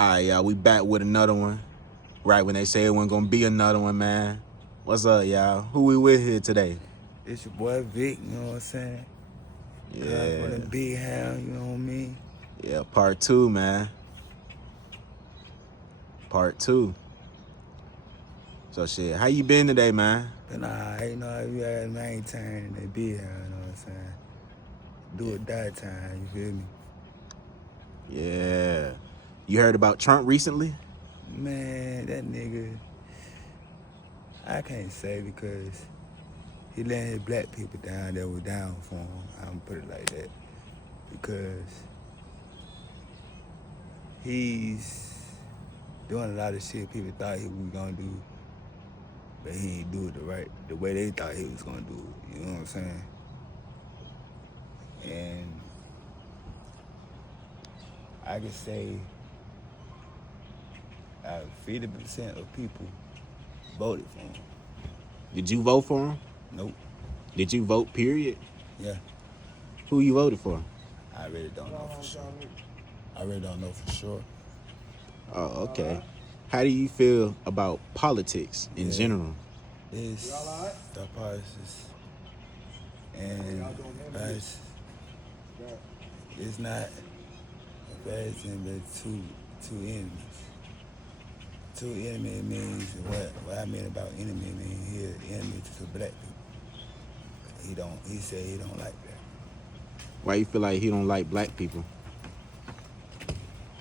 Alright, y'all, we back with another one. Right when they say it wasn't gonna be another one, man. What's up, y'all? Who we with here today? It's your boy Vic, you know what I'm saying? Come from Yeah, the big hound, you know what I mean? yeah, part two, man. Part two. So shit, how you been today, man? But nah, you know, you gotta maintain that big hound, you know what I'm saying? Do or die time, you feel me? Yeah. You heard about Trump recently? Man, that nigga, I can't say because he let his black people down that were down for him. I'm gonna put it like that. Because he's doing a lot of shit people thought he was gonna do, but he ain't do it the way they thought he was gonna do it. You know what I'm saying? And I could say 50% of people voted for him. Did you vote for him? Nope. Did you vote, period? Yeah. Who you voted for? I really don't know for sure. I really don't know for sure. Oh, okay. How do you feel about politics in Yeah. general? It's the politics, and it's not a bad thing, but two enemies. Two enemy means what I mean about enemy means he an enemy to black people. He said he don't like that. Why you feel like he don't like black people?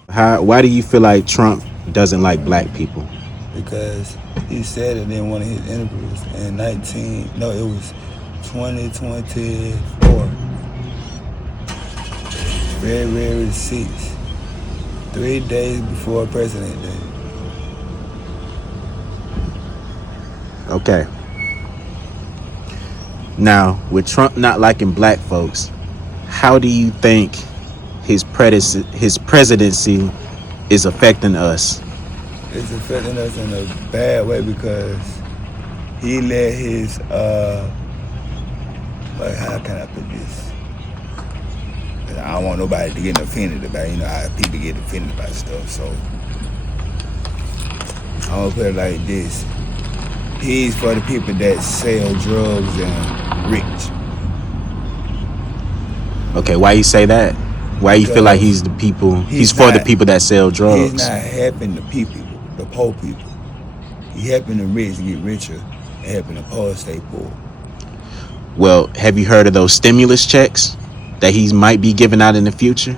Why do you feel like Trump doesn't like black people? Because he said it in one of his interviews in 2024, February 6th, 3 days before President Day. Okay. Now, with Trump not liking black folks, how do you think his presidency is affecting us? It's affecting us in a bad way because he let his, how can I put this? I don't want nobody to get offended about it. You know how people get offended about stuff, so I'm gonna put it like this. He's for the people that sell drugs and rich. Okay, why you say that? Why you feel like he's for the people that sell drugs? He's not helping the people, the poor people. He's helping the rich get richer and helping the poor stay poor. Well, have you heard of those stimulus checks that he might be giving out in the future?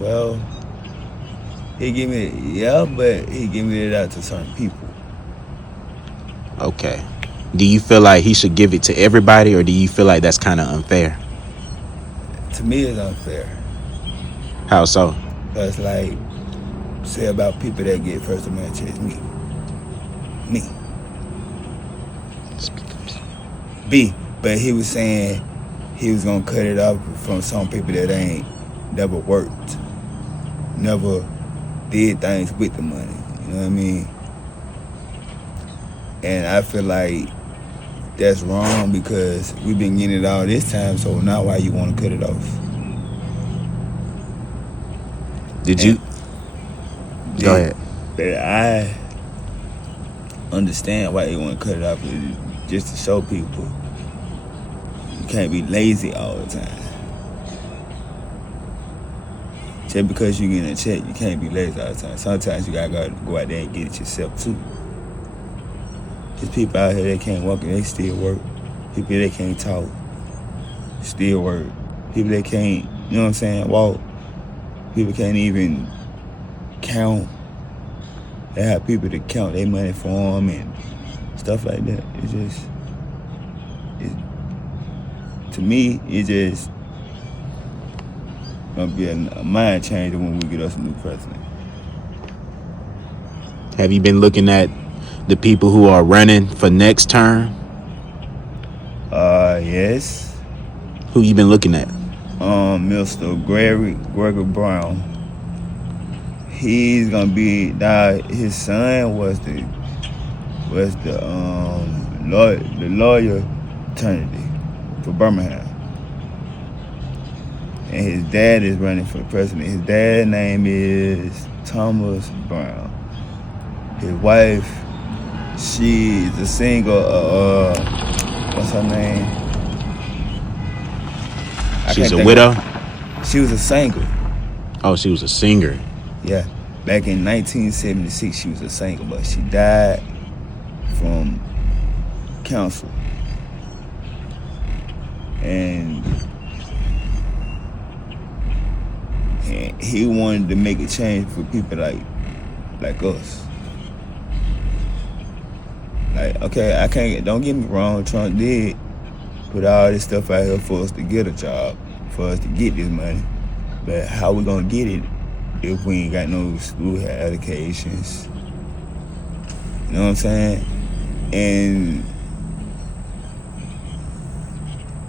Well, but he giving it out to certain people. Okay. Do you feel like he should give it to everybody, or do you feel like that's kind of unfair? To me, it's unfair. How so? Because, like, say about people that get First Amendment checks, me. But he was saying he was gonna cut it off from some people that ain't never worked, never did things with the money. You know what I mean? And I feel like that's wrong because we've been getting it all this time. So now, why you want to cut it off? Go ahead. But I understand why you want to cut it off, just to show people you can't be lazy all the time. Just because you get a check, you can't be lazy all the time. Sometimes you gotta go out there and get it yourself too. There's people out here that can't walk and they still work. People that can't talk, still work. People that can't, you know what I'm saying, walk. People can't even count. They have people to count their money for them and stuff like that. To me, it's just gonna be a mind changer when we get us a new president. Have you been looking at the people who are running for next term? Yes. Who you been looking at? Mr. Gregory Brown. He's gonna be now. His son was the lawyer attorney for Birmingham, and his dad is running for president. His dad's name is Thomas Brown. His wife, she's a single. What's her name? She's a widow? She was a singer. Oh, she was a singer. Yeah. Back in 1976, she was a singer, but she died from cancer. And he wanted to make a change for people like us. Like, okay, don't get me wrong, Trump did put all this stuff out here for us to get a job, for us to get this money. But how we gonna get it if we ain't got no school allocations? You know what I'm saying? And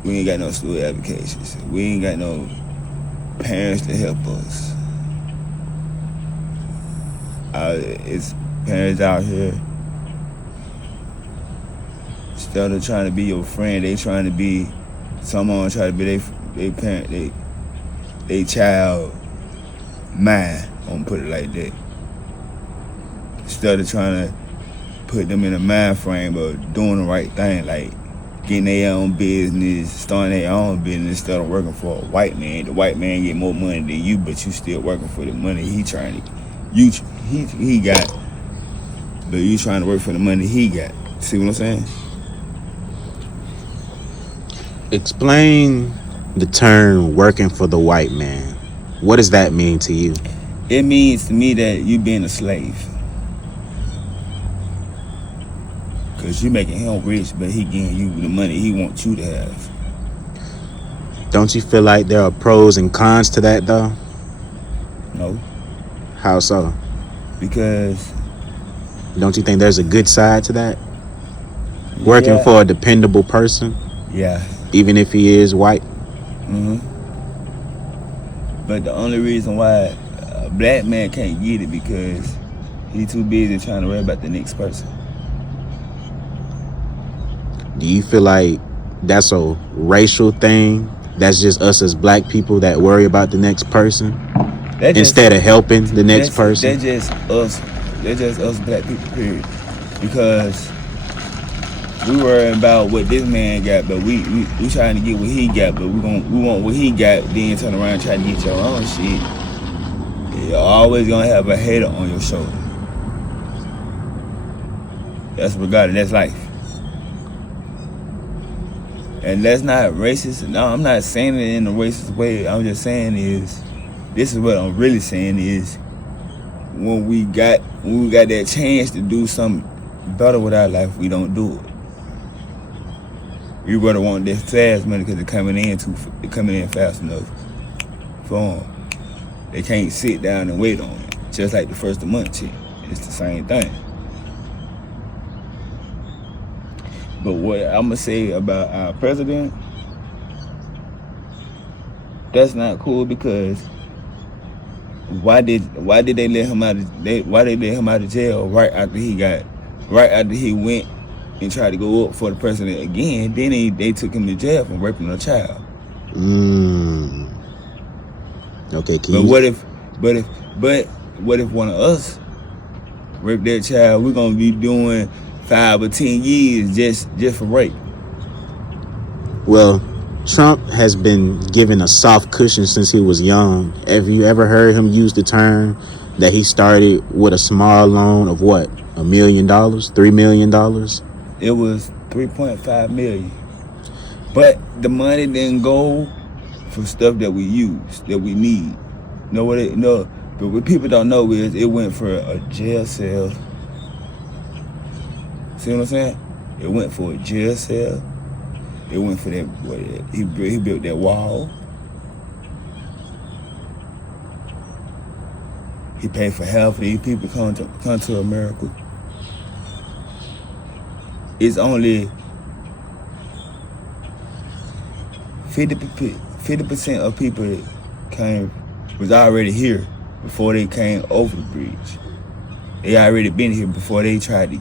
we ain't got no school applications. We ain't got no parents to help us. It's parents out here, instead of trying to be your friend, they trying to be someone, try to be they parent, they child mind. I'm gonna put it like that. Instead of trying to put them in a mind frame of doing the right thing, like getting their own business, starting their own business instead of working for a white man. The white man get more money than you, but you still working for the money he trying to he got, but you trying to work for the money he got. See what I'm saying? Explain the term working for the white man. What does that mean to you? It means to me that you being a slave. Because you making him rich, but he giving you the money he wants you to have. Don't you feel like there are pros and cons to that, though? No. How so? Because... Don't you think there's a good side to that? Working for a dependable person? Yeah. Even if he is white? Mm-hmm. But the only reason why a black man can't get it because he's too busy trying to worry about the next person. Do you feel like that's a racial thing? That's just us as black people that worry about the next person instead of helping the next person? That's just us. That's just us black people, period. Because we worry about what this man got, but we trying to get what he got, but we want what he got, then turn around and try to get your own shit. You're always gonna have a hater on your shoulder. That's regardless. That's life. And that's not racist. No, I'm not saying it in a racist way. I'm just saying this is what I'm really saying is, when we got that chance to do something better with our life, we don't do it. We rather want this fast money because it's coming in fast enough for them. They can't sit down and wait on it. Just like the first of the month check. It's the same thing. But what I'm gonna say about our president, that's not cool, because why did they let him out of jail right after he went and tried to go up for the president again? Then they took him to jail for raping a child. Okay, but what if one of us raped that child? We're gonna be doing 5 or 10 years just for rape. Well, Trump has been given a soft cushion since he was young. Have you ever heard him use the term that he started with a small loan of what? $1 million? $3 million? It was 3.5 million. But the money didn't go for stuff that we use, that we need. But what people don't know is it went for a jail cell. See what I'm saying? It went for a jail cell. It went for that. He built that wall. He paid for half of these people come to America. It's only 50% of people was already here before they came over the bridge. They already been here before they tried to.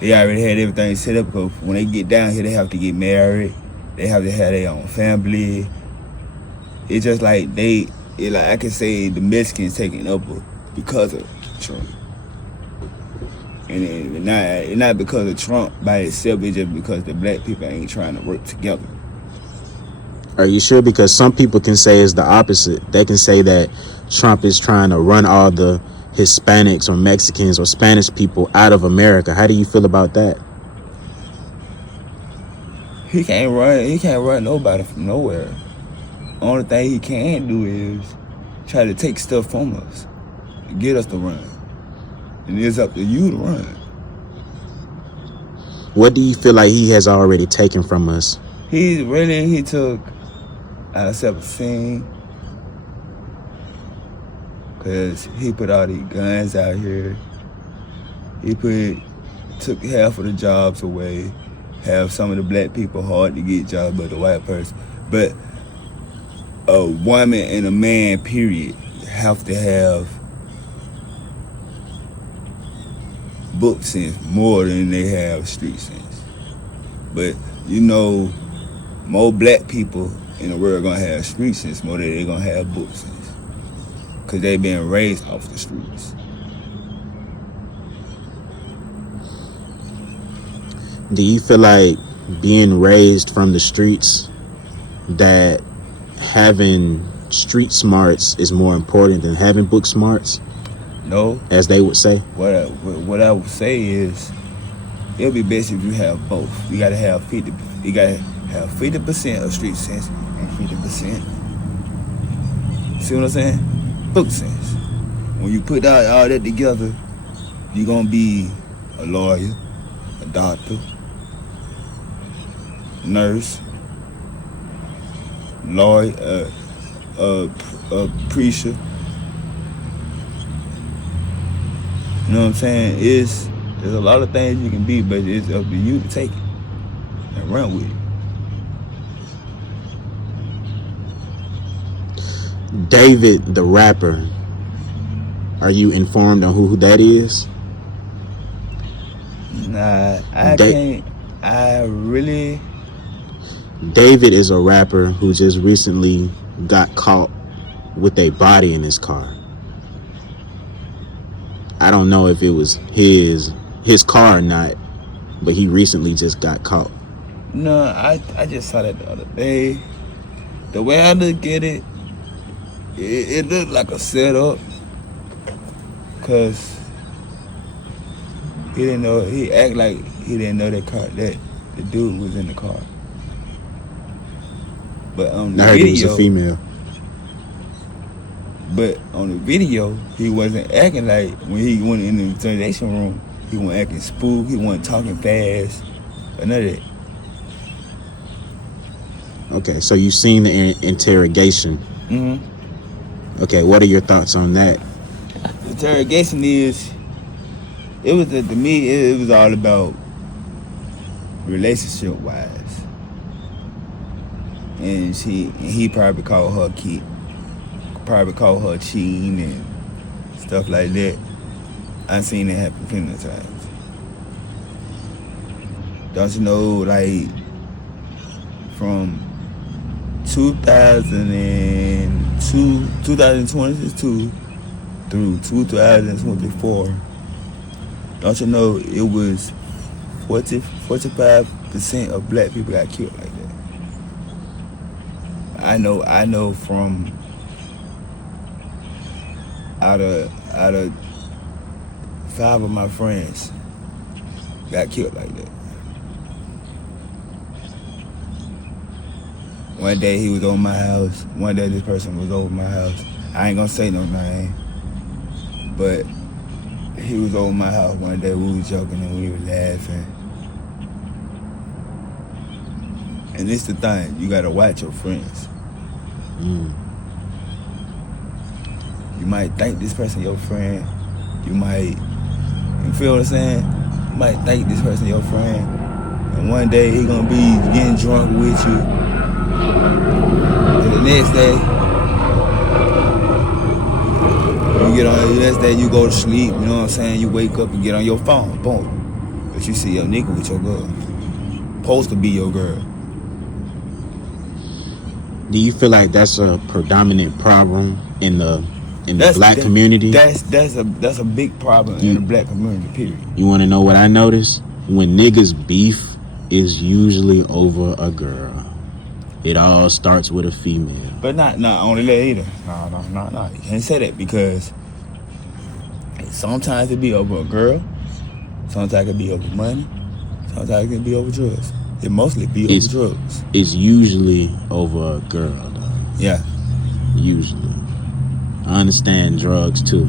They already had everything set up, because when they get down here, they have to get married. They have to have their own family. it's just like I can say the Mexicans taking over because of Trump. And it's not because of Trump by itself, it's just because the black people ain't trying to work together. Are you sure? Because some people can say it's the opposite. They can say that Trump is trying to run all the Hispanics or Mexicans or Spanish people out of America. How do you feel about that? He can't run nobody from nowhere. Only thing he can do is try to take stuff from us and get us to run. And it's up to you to run. What do you feel like he has already taken from us? He took our self-esteem, because he put all these guns out here. He took half of the jobs away. Have some of the black people hard to get jobs, but the white person. But a woman and a man, period, have to have book sense more than they have street sense. But you know, more black people in the world gonna have street sense more than they gonna have book sense, cause they been raised off the streets. Do you feel like being raised from the streets, that having street smarts is more important than having book smarts? No. As they would say? What I would say is, it'll be best if you have both. You gotta have 50. You gotta have 50% of street sense and 50%. See what I'm saying? Book sense. When you put all that together, you're gonna be a lawyer, a doctor, nurse, lawyer, a preacher. You know what I'm saying? There's a lot of things you can be, but it's up to you to take it and run with it. David the rapper, are you informed on who that is? Nah, I can't. I really. David is a rapper who just recently got caught with a body in his car. I don't know if it was his car or not, but he recently just got caught. No, I just saw that the other day. The way I look at it, it looked like a setup, cause he didn't know. He act like he didn't know that the dude was in the car. But on the I heard video, he was a female. But on the video, he wasn't acting like, when he went in the interrogation room, he wasn't acting spook, he wasn't talking fast, or none of that. Okay, so you've seen the interrogation. Mm-hmm. Okay, what are your thoughts on that? The interrogation is, to me, it was all about relationship-wise. And he probably called her kid. Probably called her cheating and stuff like that. I've seen it happen plenty of times. Don't you know, like, from 2022 through 2024, don't you know it was 45% of black people got killed like that? I know from out of 5 of my friends got killed like that. One day he was over my house. One day this person was over my house. I ain't gonna say no name, but he was over my house one day. We was joking and we were laughing. And it's the thing, you gotta watch your friends. You might think this person your friend. You feel what I'm saying? You might think this person your friend. And one day he gonna be getting drunk with you. And the next day, you go to sleep, you know what I'm saying? You wake up and get on your phone, boom. But you see your nigga with your girl. Supposed to be your girl. Do you feel like that's a predominant problem in the black That- community? That's a big problem in the black community. Period. You want to know what I notice? When niggas beef is usually over a girl. It all starts with a female. But not only that either. No. You can't say that because sometimes it be over a girl. Sometimes it be over money. Sometimes it can be over drugs. It mostly be over drugs. It's usually over a girl, though. Yeah. Usually. I understand drugs, too.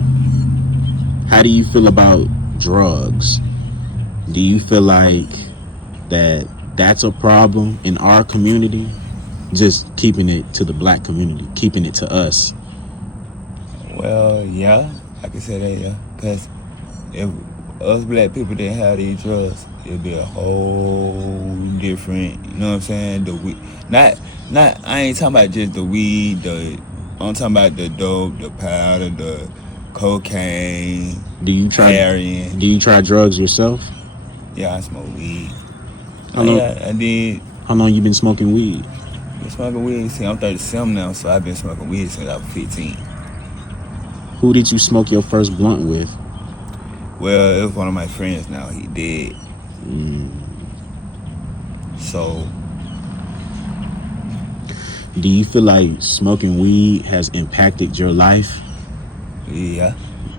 How do you feel about drugs? Do you feel like that's a problem in our community? Just keeping it to the black community, keeping it to us. Well, yeah, I can say that, yeah. Because if us black people didn't have these drugs, it'd be a whole different, you know what I'm saying? The weed, I ain't talking about just the weed, I'm talking about the dope, the powder, the cocaine, heroin. Do you try drugs yourself? Yeah, I smoke weed. How long? Yeah, I did. How long you been smoking weed? Been smoking weed. See, I'm 37 now, so I've been smoking weed since I was 15. Who did you smoke your first blunt with? Well, it was one of my friends now. He dead. So, do you feel like smoking weed has impacted your life? Yeah.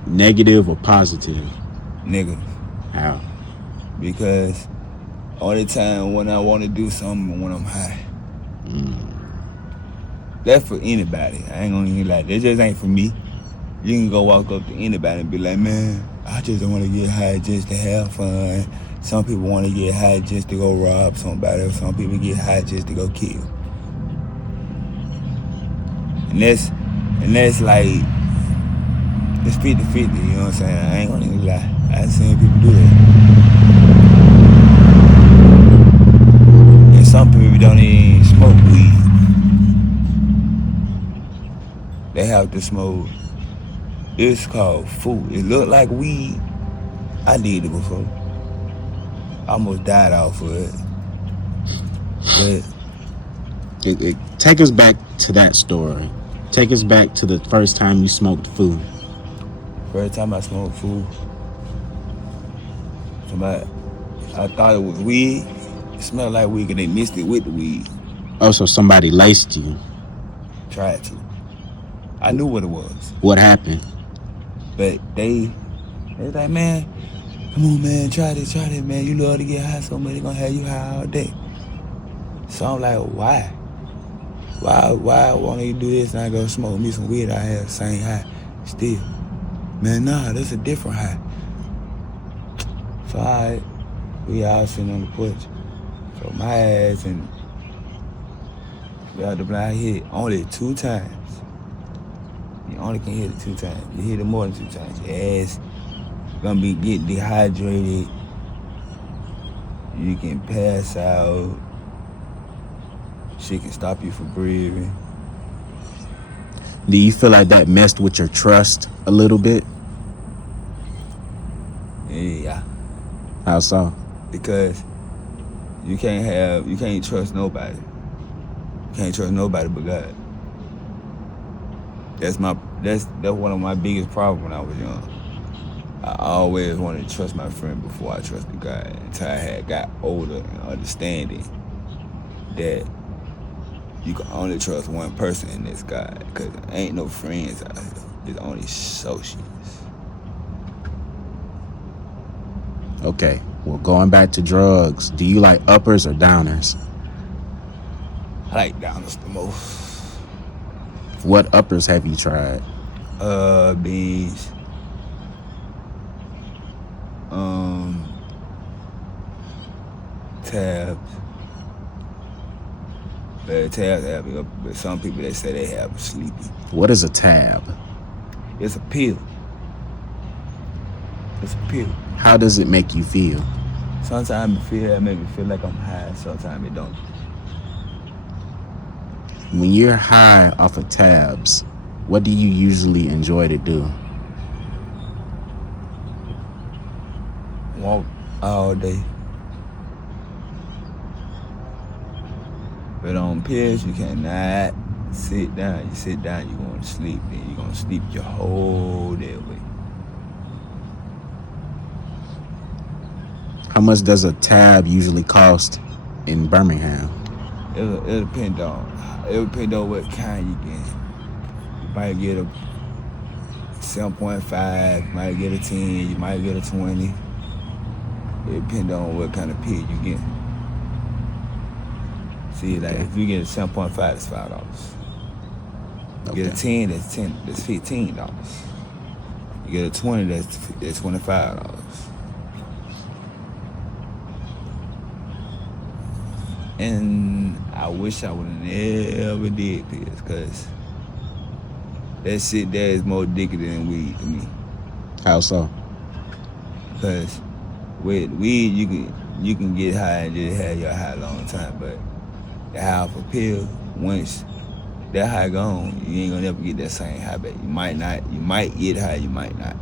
Negative or positive? Negative. How? Because all the time when I want to do something when I'm high. That's for anybody. I ain't gonna even lie. That just ain't for me. You can go walk up to anybody and be like, man, I just don't want to get high just to have fun. Some people want to get high just to go rob somebody. Some people get high just to go kill. And that's like, it's 50-50, you know what I'm saying? I ain't gonna even lie. I seen people do that. And some people don't even smoke weed. They have to smoke. It's called food. It look like weed. I did it before. I almost died off of it. But take us back to that story. Take us back to the first time you smoked food. First time I smoked food, I thought it was weed. It smelled like weed because they mixed it with the weed. Oh, so somebody laced you. Tried to. I knew what it was. What happened? But they like, man, come on, man, try this, man. You love to get high so much, they gonna have you high all day. So I'm like, why? Why want you do this and I go smoke me some weed? I have the same high still. Man, nah, that's a different high. So we all sitting on the porch. So my ass and the blind hit only 2 times. You only can hit it 2 times. You hit it more than 2 times. Your ass gonna get dehydrated. You can pass out. Shit can stop you from breathing. Do you feel like that messed with your trust a little bit? Yeah. How so? Because you can't trust nobody. You can't trust nobody but God. That's one of my biggest problems when I was young. I always wanted to trust my friend before I trusted God until I had got older and understanding that you can only trust one person in this God because there ain't no friends out here. It's only associates. Okay, well, going back to drugs, do you like uppers or downers? I like downers the most. What uppers have you tried? Beans. Tabs. But tabs have it, but some people they say they have sleepy. What is a tab? It's a pill. It's a pill. How does it make you feel? Sometimes it make me feel like I'm high. Sometimes it don't. When you're high off of tabs, what do you usually enjoy to do? Walk all day. But on pills, you cannot. sit down, you're going to sleep, then you're going to sleep your whole day away. How much does a tab usually cost in Birmingham? It'll depend on what kind you get. You might get a 7.5, you might get a 10, you might get a 20. It depends on what kind of pig you get. See, like if you get a 7.5, that's $5. You get a 10, that's $15. You get a 20, that's $25. And I wish I would have never did pills, because that shit there is more addictive than weed to me. How so? Because with weed, you can get high and just have your high a long time, but the high off a pill, once that high gone, you ain't gonna never get that same high back. You might get high, you might not.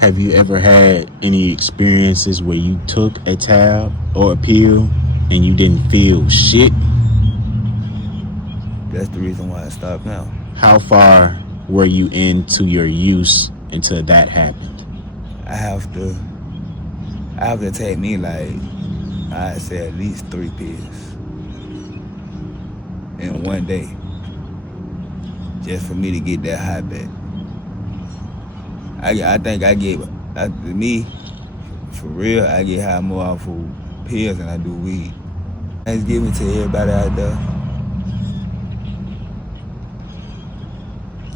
Have you ever had any experiences where you took a tab or a pill and you didn't feel shit? That's the reason why I stopped now. How far were you into your use until that happened? I have to take me like, I'd say at least 3 pills in one day, just for me to get that high back. I think me, for real, I get high more off of pills than I do weed. Thanksgiving to everybody out there.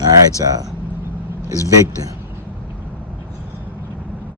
All right, y'all. It's Victor.